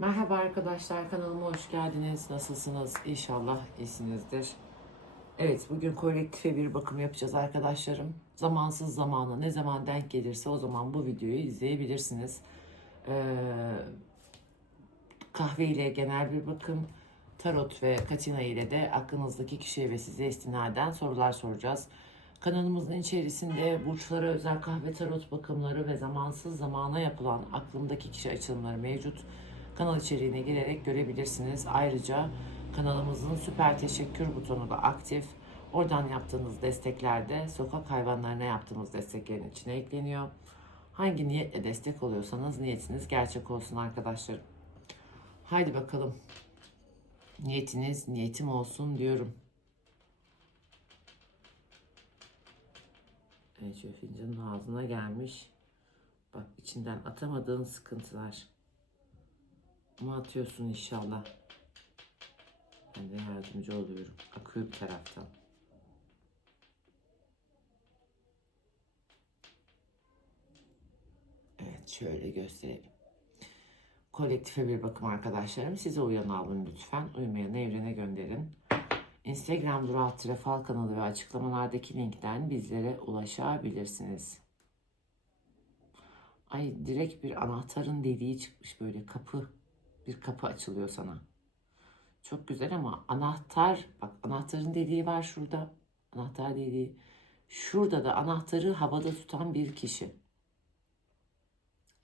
Merhaba arkadaşlar kanalıma hoş geldiniz. Nasılsınız? İnşallah iyisinizdir. Evet bugün kolektife bir bakım yapacağız arkadaşlarım. Zamansız zamana ne zaman denk gelirse o zaman bu videoyu izleyebilirsiniz. Ee, kahve ile genel bir bakım, tarot ve katina ile de aklınızdaki kişiye ve size istinaden sorular soracağız. Kanalımızın içerisinde burçlara özel kahve tarot bakımları ve zamansız zamana yapılan aklımdaki kişi açılımları mevcut. Kanal içeriğine girerek görebilirsiniz. Ayrıca kanalımızın süper teşekkür butonu da aktif. Oradan yaptığınız destekler de sokak hayvanlarına yaptığımız desteklerin içine ekleniyor. Hangi niyetle destek oluyorsanız niyetiniz gerçek olsun arkadaşlarım. Haydi bakalım. Niyetiniz niyetim olsun diyorum. Evet şöyle fincanın ağzına gelmiş. Bak içinden atamadığın sıkıntılar. Ama atıyorsun inşallah. Ben de yardımcı oluyorum. Akıyor bir taraftan. Evet şöyle gösterelim. Kolektife bir bakım arkadaşlarım. Size uyan alın lütfen. Uymayan evrene gönderin. Instagram Dural Trefal kanalı ve açıklamalardaki linkten bizlere ulaşabilirsiniz. Ay direkt bir anahtarın deliği çıkmış böyle kapı. Bir kapı açılıyor sana. Çok güzel ama anahtar bak anahtarın deliği var şurada. Anahtar deliği. Şurada da anahtarı havada tutan bir kişi.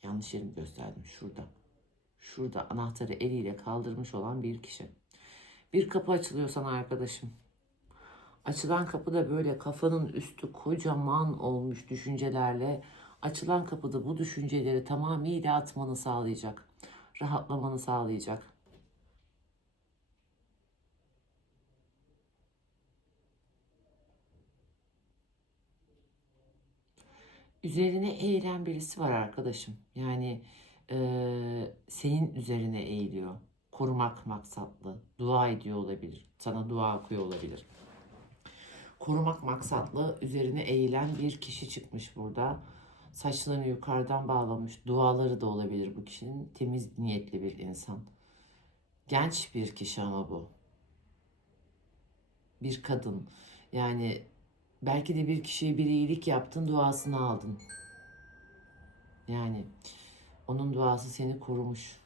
Yanlış yerimi gösterdim. Şurada. Şurada anahtarı eliyle kaldırmış olan bir kişi. Bir kapı açılıyor sana arkadaşım. Açılan kapı da böyle kafanın üstü kocaman olmuş düşüncelerle. Açılan kapıda bu düşünceleri tamamıyla atmanı sağlayacak. Rahatlamanı sağlayacak. Üzerine eğilen birisi var arkadaşım. Yani eee, senin üzerine eğiliyor. Korumak maksatlı. Dua ediyor olabilir. Sana dua okuyor olabilir. Korumak maksatlı üzerine eğilen bir kişi çıkmış burada. Saçlarını yukarıdan bağlamış. Duaları da olabilir bu kişinin. Temiz niyetli bir insan. Genç bir kişi ama bu. Bir kadın. Yani belki de bir kişiye bir iyilik yaptın, duasını aldın. Yani onun duası seni korumuş.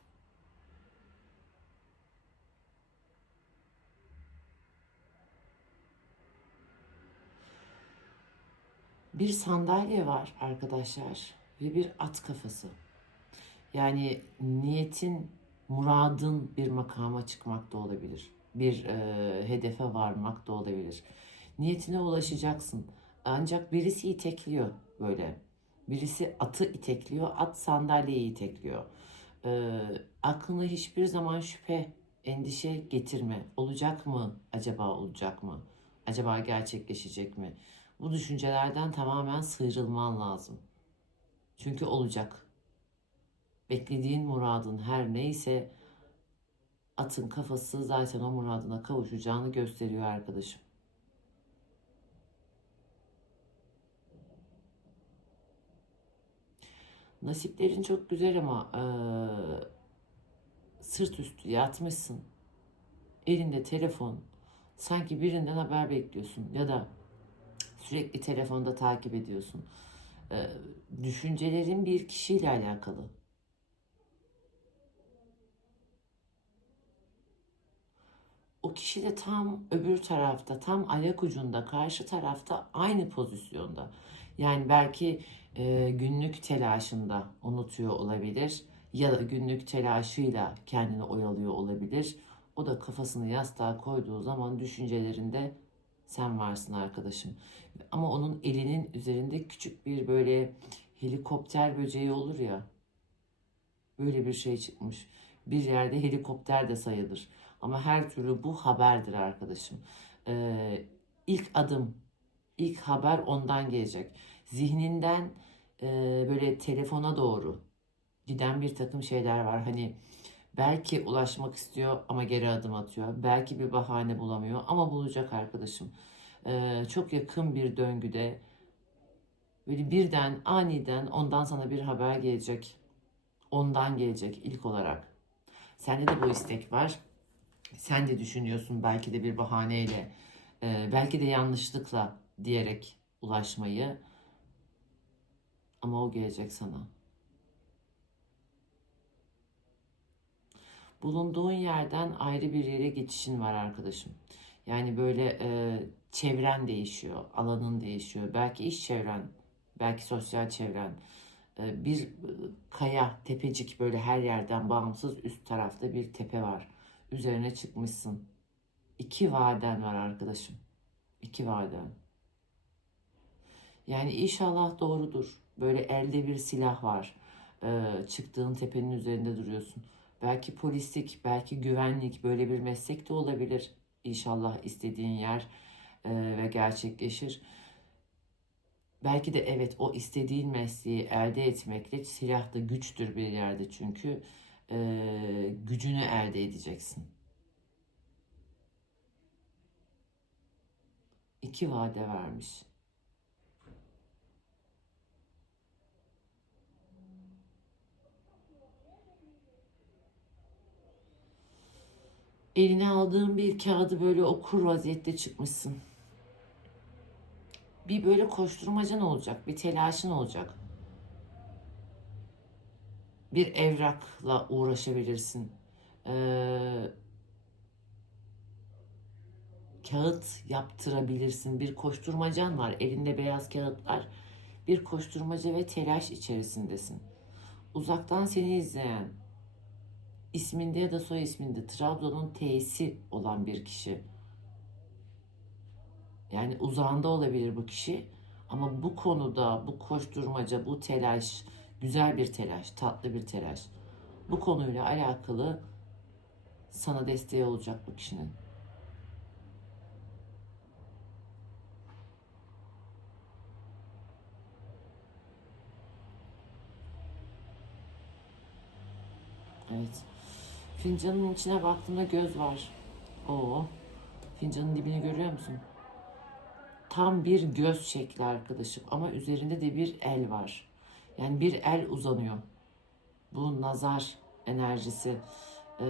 Bir sandalye var arkadaşlar ve bir at kafası. Yani niyetin, muradın bir makama çıkmak da olabilir. Bir e, hedefe varmak da olabilir. Niyetine ulaşacaksın. Ancak birisi itekliyor böyle. Birisi atı itekliyor, at sandalyeyi itekliyor. E, aklına hiçbir zaman şüphe, endişe getirme. Olacak mı? Acaba olacak mı? Acaba gerçekleşecek mi? Bu düşüncelerden tamamen sıyrılman lazım. Çünkü olacak. Beklediğin muradın her neyse atın kafası zaten o muradına kavuşacağını gösteriyor arkadaşım. Nasiplerin çok güzel ama eee, sırt üstü yatmışsın. Elinde telefon. Sanki birinden haber bekliyorsun ya da sürekli telefonda takip ediyorsun. Eee, düşüncelerin bir kişiyle alakalı. O kişi de tam öbür tarafta, tam ayak ucunda, karşı tarafta aynı pozisyonda. Yani belki e, günlük telaşında unutuyor olabilir ya da günlük telaşıyla kendini oyalıyor olabilir. O da kafasını yastığa koyduğu zaman düşüncelerinde sen varsın arkadaşım. Ama onun elinin üzerinde küçük bir böyle helikopter böceği olur ya. Böyle bir şey çıkmış. Bir yerde helikopter de sayılır. Ama her türlü bu haberdir arkadaşım. Ee, ilk adım, ilk haber ondan gelecek. Zihninden e, böyle telefona doğru giden bir takım şeyler var. Hani belki ulaşmak istiyor ama geri adım atıyor. Belki bir bahane bulamıyor ama bulacak arkadaşım. Ee, çok yakın bir döngüde böyle birden aniden ondan sana bir haber gelecek. Ondan gelecek ilk olarak. Sende de bu istek var. Sen de düşünüyorsun belki de bir bahaneyle, e, belki de yanlışlıkla diyerek ulaşmayı. Ama o gelecek sana. Bulunduğun yerden ayrı bir yere geçişin var arkadaşım. Yani böyle e, çevren değişiyor, alanın değişiyor. Belki iş çevren, belki sosyal çevren. E, bir e, kaya, tepecik böyle her yerden bağımsız üst tarafta bir tepe var. Üzerine çıkmışsın. İki vaden var arkadaşım. İki vaden. Yani inşallah doğrudur. Böyle elde bir silah var. E, çıktığın tepenin üzerinde duruyorsun. Belki polislik, belki güvenlik böyle bir meslek de olabilir. İnşallah istediğin yer e, ve gerçekleşir. Belki de evet o istediğin mesleği elde etmekle silah da güçtür bir yerde çünkü e, gücünü elde edeceksin. İki vade vermiş. Eline aldığın bir kağıdı böyle okur vaziyette çıkmışsın. Bir böyle koşturmacan olacak, bir telaşın olacak. Bir evrakla uğraşabilirsin. Ee, kağıt yaptırabilirsin. Bir koşturmacan var. Elinde beyaz kağıtlar. Bir koşturmaca ve telaş içerisindesin. Uzaktan seni izleyen, isminde ya da soy isminde Trabzon'un T'si olan bir kişi. Yani uzağında olabilir bu kişi. Ama bu konuda, bu koşturmaca, bu telaş, güzel bir telaş, tatlı bir telaş. Bu konuyla alakalı sana desteği olacak bu kişinin. Evet. Fincanın içine baktığımda göz var. Oo. Fincanın dibini görüyor musun? Tam bir göz şekli arkadaşım ama üzerinde de bir el var. Yani bir el uzanıyor. Bu nazar enerjisi. Ee,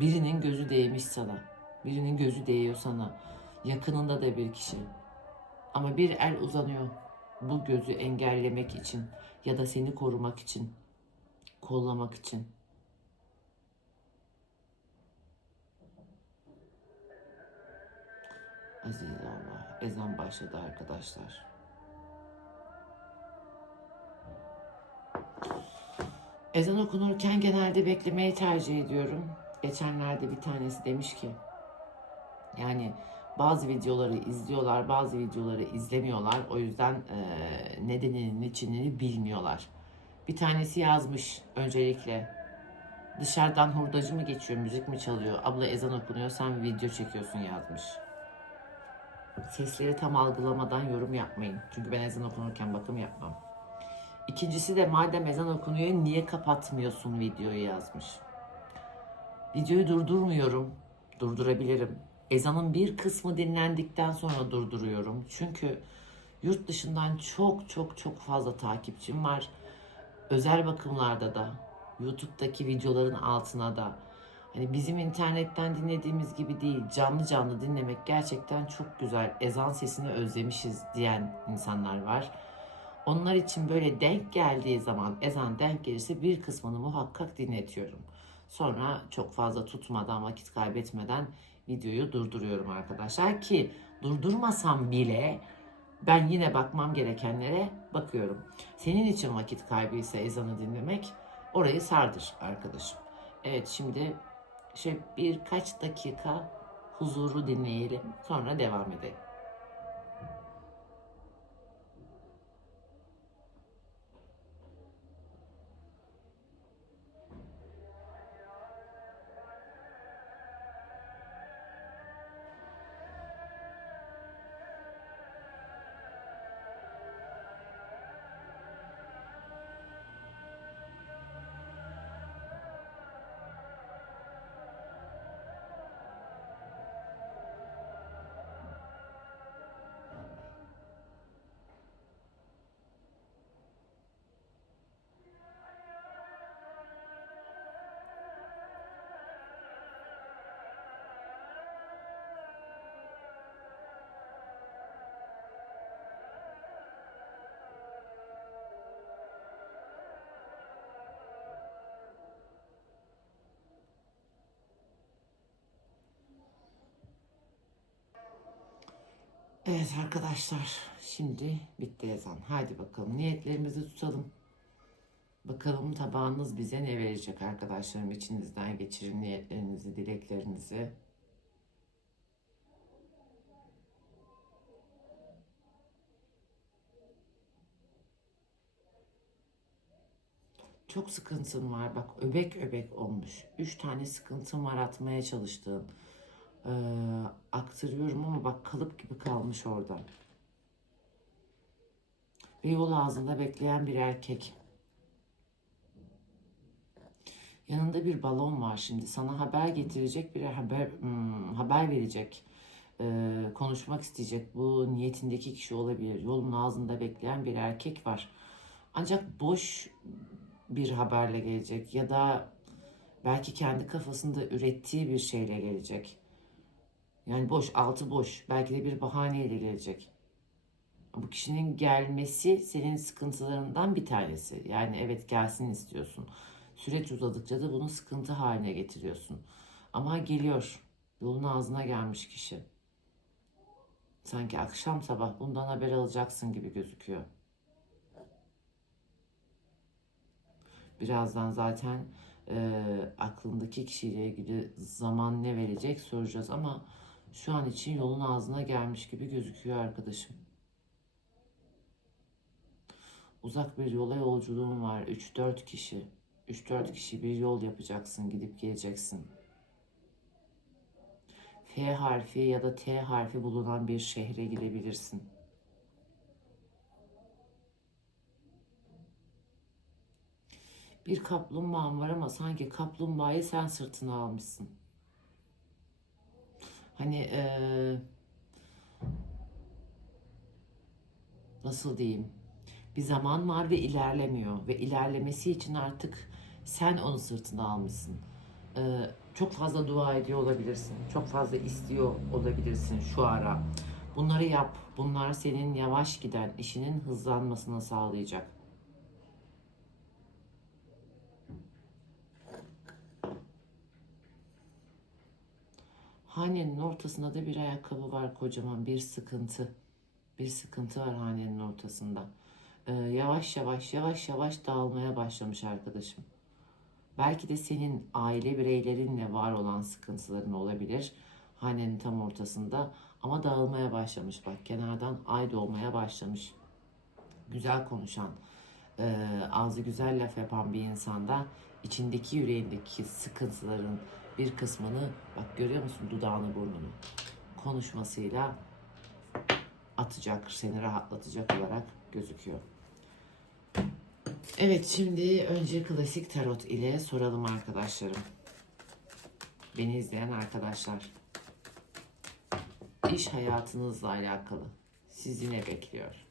birinin gözü değmiş sana. Birinin gözü değiyor sana. Yakınında da bir kişi. Ama bir el uzanıyor. Bu gözü engellemek için ya da seni korumak için, kollamak için. Aziz Allah. Ezan başladı arkadaşlar. Ezan okunurken genelde beklemeyi tercih ediyorum. Geçenlerde bir tanesi demiş ki yani bazı videoları izliyorlar, bazı videoları izlemiyorlar. O yüzden e, nedeninin, içini bilmiyorlar. Bir tanesi yazmış öncelikle dışarıdan hurdacı mı geçiyor, müzik mi çalıyor, abla ezan okunuyor, sen video çekiyorsun yazmış. Sesleri tam algılamadan yorum yapmayın. Çünkü ben ezan okunurken bakım yapmam. İkincisi de madem ezan okunuyor niye kapatmıyorsun videoyu yazmış. Videoyu durdurmuyorum. Durdurabilirim. Ezanın bir kısmı dinlendikten sonra durduruyorum. Çünkü yurt dışından çok çok çok fazla takipçim var. Özel bakımlarda da, YouTube'daki videoların altına da Hani bizim internetten dinlediğimiz gibi değil, canlı canlı dinlemek gerçekten çok güzel. Ezan sesini özlemişiz diyen insanlar var. Onlar için böyle denk geldiği zaman, ezan denk gelirse bir kısmını muhakkak dinletiyorum. Sonra çok fazla tutmadan, vakit kaybetmeden videoyu durduruyorum arkadaşlar ki durdurmasam bile ben yine bakmam gerekenlere bakıyorum. Senin için vakit kaybıysa ezanı dinlemek orayı sardır arkadaşım. Evet şimdi şöyle birkaç dakika huzuru dinleyelim. Sonra devam edelim. Evet arkadaşlar şimdi bitti ezan. Haydi bakalım niyetlerimizi tutalım. Bakalım tabağınız bize ne verecek arkadaşlarım. içinizden geçirin niyetlerinizi, dileklerinizi. Çok sıkıntın var. Bak öbek öbek olmuş. Üç tane sıkıntın var atmaya çalıştığın. Ee, aktarıyorum ama bak kalıp gibi kalmış orada. Ve yol ağzında bekleyen bir erkek. Yanında bir balon var şimdi. Sana haber getirecek bir haber hmm, haber verecek. Ee, konuşmak isteyecek. Bu niyetindeki kişi olabilir. Yolun ağzında bekleyen bir erkek var. Ancak boş bir haberle gelecek ya da belki kendi kafasında ürettiği bir şeyle gelecek. Yani boş, altı boş. Belki de bir bahaneyle gelecek. Bu kişinin gelmesi senin sıkıntılarından bir tanesi. Yani evet gelsin istiyorsun. Süreç uzadıkça da bunu sıkıntı haline getiriyorsun. Ama geliyor. Yolun ağzına gelmiş kişi. Sanki akşam sabah bundan haber alacaksın gibi gözüküyor. Birazdan zaten e, aklındaki kişiyle ilgili zaman ne verecek soracağız ama şu an için yolun ağzına gelmiş gibi gözüküyor arkadaşım. Uzak bir yola yolculuğum var. 3-4 kişi. 3-4 kişi bir yol yapacaksın, gidip geleceksin. F harfi ya da T harfi bulunan bir şehre gidebilirsin. Bir kaplumbağan var ama sanki kaplumbağayı sen sırtına almışsın. Hani eee, nasıl diyeyim? Bir zaman var ve ilerlemiyor ve ilerlemesi için artık sen onu sırtına almışsın. Eee, çok fazla dua ediyor olabilirsin. Çok fazla istiyor olabilirsin şu ara. Bunları yap. Bunlar senin yavaş giden işinin hızlanmasını sağlayacak. Hanenin ortasında da bir ayakkabı var kocaman bir sıkıntı. Bir sıkıntı var hanenin ortasında. Ee, yavaş yavaş yavaş yavaş dağılmaya başlamış arkadaşım. Belki de senin aile bireylerinle var olan sıkıntıların olabilir. Hanenin tam ortasında ama dağılmaya başlamış. Bak kenardan ay doğmaya başlamış. Güzel konuşan, e, ağzı güzel laf yapan bir insanda içindeki yüreğindeki sıkıntıların bir kısmını bak görüyor musun dudağını burnunu konuşmasıyla atacak, seni rahatlatacak olarak gözüküyor. Evet şimdi önce klasik tarot ile soralım arkadaşlarım. Beni izleyen arkadaşlar. İş hayatınızla alakalı sizi ne bekliyor?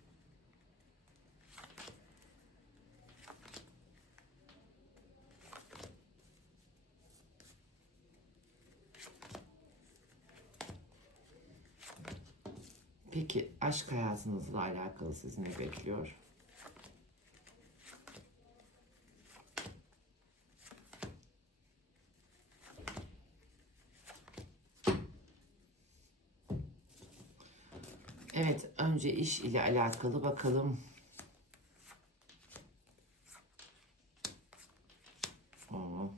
Peki aşk hayatınızla alakalı sizi ne bekliyor? Evet, önce iş ile alakalı bakalım. Oo.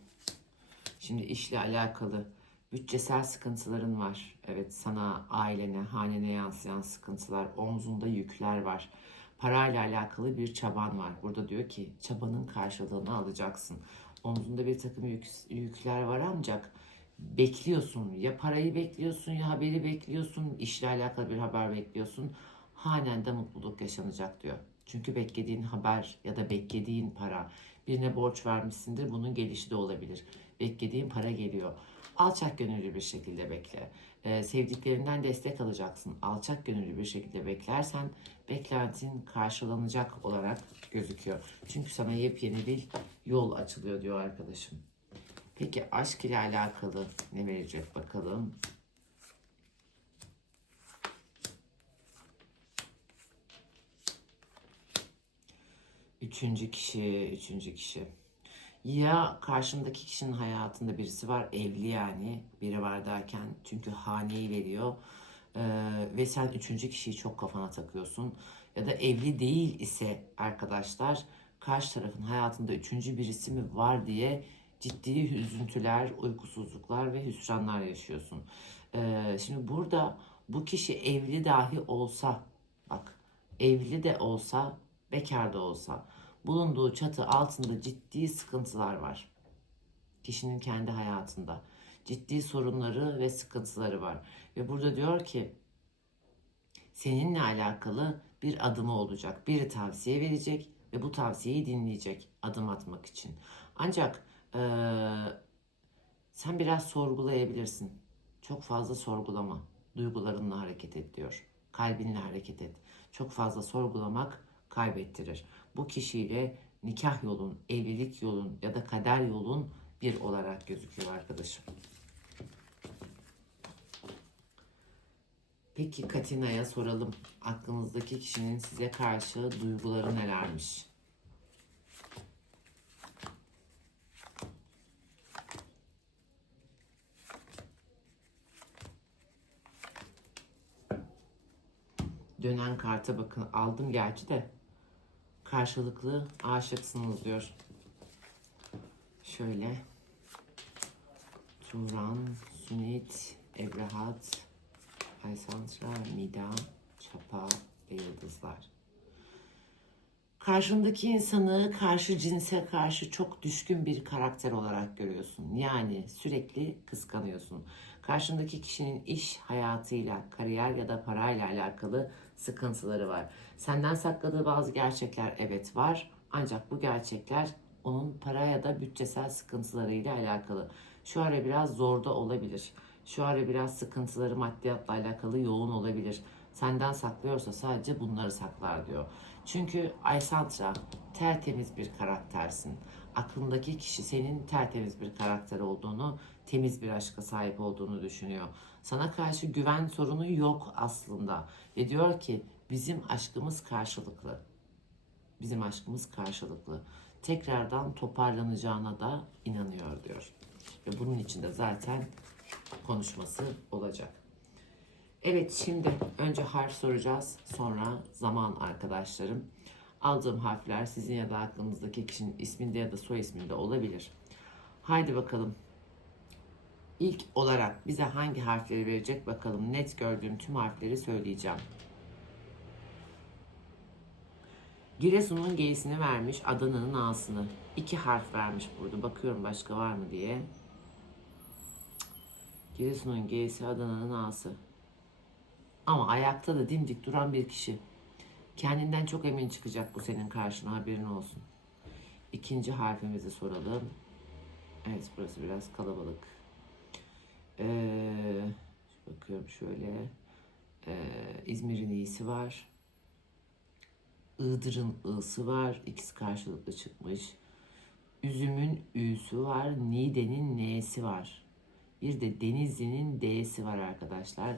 Şimdi işle alakalı bütçesel sıkıntıların var. Evet, sana, ailene, hanene yansıyan sıkıntılar, omzunda yükler var. Parayla alakalı bir çaban var. Burada diyor ki çabanın karşılığını alacaksın. Omzunda bir takım yük, yükler var ancak bekliyorsun. Ya parayı bekliyorsun ya haberi bekliyorsun. işle alakalı bir haber bekliyorsun. Hanen de mutluluk yaşanacak diyor. Çünkü beklediğin haber ya da beklediğin para birine borç vermişsindir. Bunun gelişi de olabilir. Beklediğin para geliyor. Alçak gönüllü bir şekilde bekle. Ee, sevdiklerinden destek alacaksın. Alçak gönüllü bir şekilde beklersen beklentin karşılanacak olarak gözüküyor. Çünkü sana yepyeni bir yol açılıyor diyor arkadaşım. Peki aşk ile alakalı ne verecek bakalım. Üçüncü kişi, üçüncü kişi. Ya karşındaki kişinin hayatında birisi var, evli yani, biri var derken çünkü haneyi veriyor. Ee, ve sen üçüncü kişiyi çok kafana takıyorsun. Ya da evli değil ise arkadaşlar karşı tarafın hayatında üçüncü birisi mi var diye ciddi üzüntüler, uykusuzluklar ve hüsranlar yaşıyorsun. Ee, şimdi burada bu kişi evli dahi olsa, bak evli de olsa, bekar da olsa bulunduğu çatı altında ciddi sıkıntılar var. Kişinin kendi hayatında ciddi sorunları ve sıkıntıları var. Ve burada diyor ki seninle alakalı bir adımı olacak. Biri tavsiye verecek ve bu tavsiyeyi dinleyecek adım atmak için. Ancak eee, sen biraz sorgulayabilirsin. Çok fazla sorgulama. Duygularınla hareket et diyor. Kalbinle hareket et. Çok fazla sorgulamak kaybettirir. Bu kişiyle nikah yolun, evlilik yolun ya da kader yolun bir olarak gözüküyor arkadaşım. Peki Katina'ya soralım. Aklınızdaki kişinin size karşı duyguları nelermiş? Dönen karta bakın aldım gerçi de karşılıklı aşıksınız diyor. Şöyle Turan, Sünit, Ebrehat, Aysantra, Mida, Çapa ve Yıldızlar. Karşındaki insanı karşı cinse karşı çok düşkün bir karakter olarak görüyorsun. Yani sürekli kıskanıyorsun. Karşındaki kişinin iş hayatıyla, kariyer ya da parayla alakalı sıkıntıları var. Senden sakladığı bazı gerçekler evet var. Ancak bu gerçekler onun para ya da bütçesel sıkıntılarıyla alakalı. Şu ara biraz zorda olabilir. Şu ara biraz sıkıntıları maddiyatla alakalı yoğun olabilir. Senden saklıyorsa sadece bunları saklar diyor. Çünkü Aysantra tertemiz bir karaktersin. Aklındaki kişi senin tertemiz bir karakter olduğunu, temiz bir aşka sahip olduğunu düşünüyor. Sana karşı güven sorunu yok aslında. Ve diyor ki bizim aşkımız karşılıklı. Bizim aşkımız karşılıklı. Tekrardan toparlanacağına da inanıyor diyor. Ve bunun için de zaten konuşması olacak. Evet şimdi önce harf soracağız. Sonra zaman arkadaşlarım. Aldığım harfler sizin ya da aklınızdaki kişinin isminde ya da soy isminde olabilir. Haydi bakalım. İlk olarak bize hangi harfleri verecek bakalım. Net gördüğüm tüm harfleri söyleyeceğim. Giresun'un G'sini vermiş, Adana'nın A'sını. İki harf vermiş burada. Bakıyorum başka var mı diye. Giresun'un G'si, Adana'nın A'sı. Ama ayakta da dimdik duran bir kişi. Kendinden çok emin çıkacak bu senin karşına haberin olsun. İkinci harfimizi soralım. Evet burası biraz kalabalık. Ee, bakıyorum şöyle. Ee, İzmir'in iyisi var. Iğdır'ın ı'sı var. İkisi karşılıklı çıkmış. Üzüm'ün ü'sü var. Niğde'nin n'si var. Bir de Denizli'nin d'si var arkadaşlar.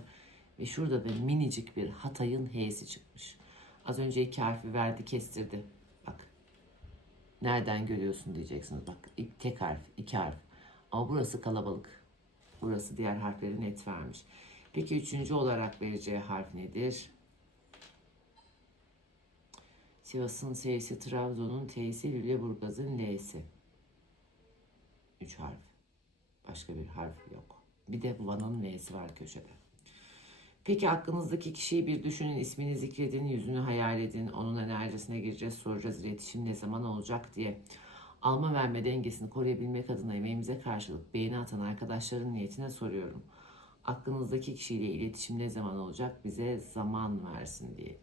Ve şurada da minicik bir Hatay'ın h'si çıkmış. Az önce iki harfi verdi kestirdi. Bak. Nereden görüyorsun diyeceksiniz. Bak tek harf, iki harf. Ama burası kalabalık. Burası diğer harfleri net vermiş. Peki üçüncü olarak vereceği harf nedir? Sivas'ın S'si, Trabzon'un T'si, Lüleburgaz'ın L'si. Üç harf. Başka bir harf yok. Bir de Van'ın L'si var köşede. Peki aklınızdaki kişiyi bir düşünün, ismini zikredin, yüzünü hayal edin, onun enerjisine gireceğiz, soracağız iletişim ne zaman olacak diye. Alma verme dengesini koruyabilmek adına emeğimize karşılık beğeni atan arkadaşların niyetine soruyorum. Aklınızdaki kişiyle iletişim ne zaman olacak bize zaman versin diye.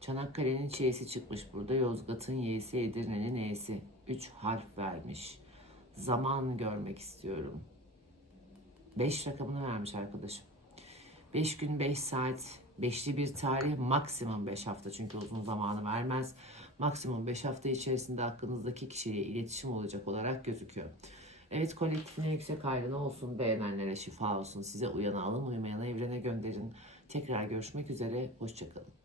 Çanakkale'nin Ç'si çıkmış burada. Yozgat'ın Y'si, Edirne'nin E'si. Üç harf vermiş. Zaman görmek istiyorum. Beş rakamını vermiş arkadaşım. Beş gün, beş saat, beşli bir tarih, maksimum beş hafta. Çünkü uzun zamanı vermez. Maksimum beş hafta içerisinde aklınızdaki kişiyle iletişim olacak olarak gözüküyor. Evet kolektifine yüksek ayrına olsun, beğenenlere şifa olsun. Size uyanı alın, uymayana evrene gönderin. Tekrar görüşmek üzere, hoşçakalın.